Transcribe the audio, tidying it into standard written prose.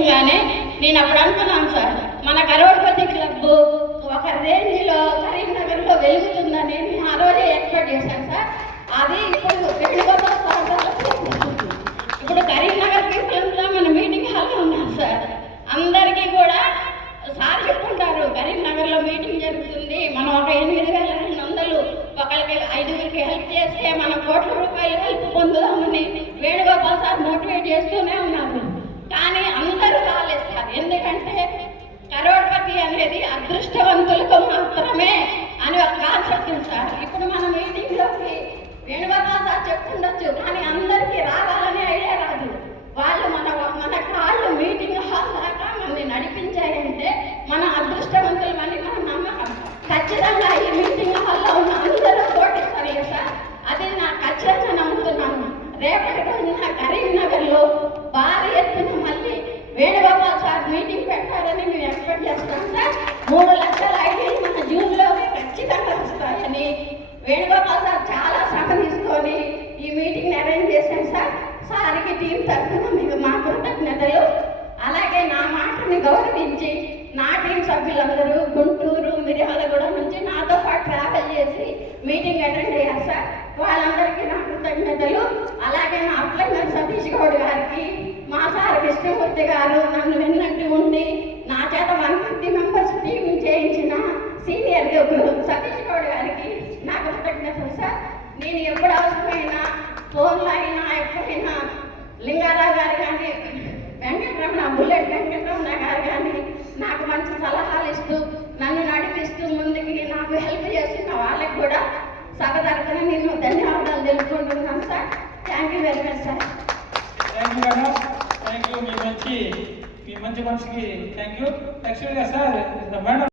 తెలియగానే నేను అప్పుడు అనుకున్నాను సార్, మన కరోడ్పతి క్లబ్ ఒక రేంజ్లో కరీంనగర్లో వెలుగుతుందని నేను ఆ రోజే ఎక్స్పెక్ట్ చేశాను సార్. అది ఇప్పుడు కరీంనగర్ పీపుల్స్లో మన మీటింగ్ హాల్లో ఉన్నాం సార్. అందరికీ కూడా సార్ చెప్పుకుంటారు, కరీంనగర్లో మీటింగ్ జరుగుతుంది, మనం ఒక 8,200 ఒకరికి 5గురికి హెల్ప్ చేస్తే మనం కోట్ల రూపాయలు హెల్ప్ పొందుదామని వేణుగోపాల్ సార్ మోటివేట్ చేస్తూనే ఉన్నారు. కానీ అందరూ రాలేదు సార్. ఎందుకంటే కరోడ్పతి అనేది అదృష్టవంతులకు మాత్రమే అని ఒక కాన్సెప్ట్ ఉంది సార్. ఇప్పుడు మన మీటింగ్లోకి వేణుగోపాల్ సార్ చెప్పుకుండొచ్చు, కానీ అందరికీ రావాలనే ఐడియా రాదు. వాళ్ళు మన కాళ్ళు మీటింగ్ హాల్ దాకా మనల్ని నడిపించాయంటే మన అదృష్టవంతులమని మన నమ్మకం. ఖచ్చితంగా ఈ మీటింగ్ హాల్లో ఉన్న అందరూ పోటీస్తారు సార్. అది నాకు ఖచ్చితంగా నమ్ముతున్నాను. రేపటి రోజున కరీంనగర్లో భారీ ఎత్తున మళ్ళీ వేణుగోపాల్ సార్ మీటింగ్ పెట్టారని మేము ఎక్స్పెక్ట్ చేస్తున్నాం సార్. 3 లక్షల ఐడీలు మన జూన్లోనే ఖచ్చితంగా వస్తాయని వేణుగోపాల్ సార్ చాలా శ్రమ తీసుకొని ఈ మీటింగ్ని అరేంజ్ చేశాను సార్. సార్కి టీం తరఫున మీకు మా కృతజ్ఞతలు. అలాగే నా మాటని గౌరవించి నా టీం సభ్యులందరూ గుంటూరు, మిర్యాలగూడ నుంచి నాతో పాటు ట్రావెల్ చేసి మీటింగ్ అటెండ్ అయ్యారు సార్. వాళ్ళందరికీ నా కృతజ్ఞతలు. అలాగే మా అప్లైనర్ సతీష్ గౌడ్ గారికి, మా సార్ కృష్ణమూర్తి గారు నన్ను వెన్నంటి ఉండి నా చేత 150 మెంబర్స్ టీం చేయించిన సీనియర్ సతీష్ గౌడ్ గారికి నా కృతజ్ఞతలు సార్. నేను ఎప్పుడు అవసరమైనా ఫోన్లో అయినా ఎప్పుడైనా లింగారావు గారు కానీ, వెంకటరమణ బుల్లెట్ వెంకటరమణ గారు కానీ నాకు మంచి సలహాలు ఇస్తూ నన్ను నడిపిస్తూ ముందుకి నాకు హెల్ప్ చేస్తున్న వాళ్ళకి కూడా సభ తరఫున నేను ధన్యవాదాలు తెలుసుకుంటున్నాను sir. Thank you very much sir. Thank you madam, thank you. మీ మంచి మనసుకి థ్యాంక్ యూ. యాక్చువల్గా సార్ మేడం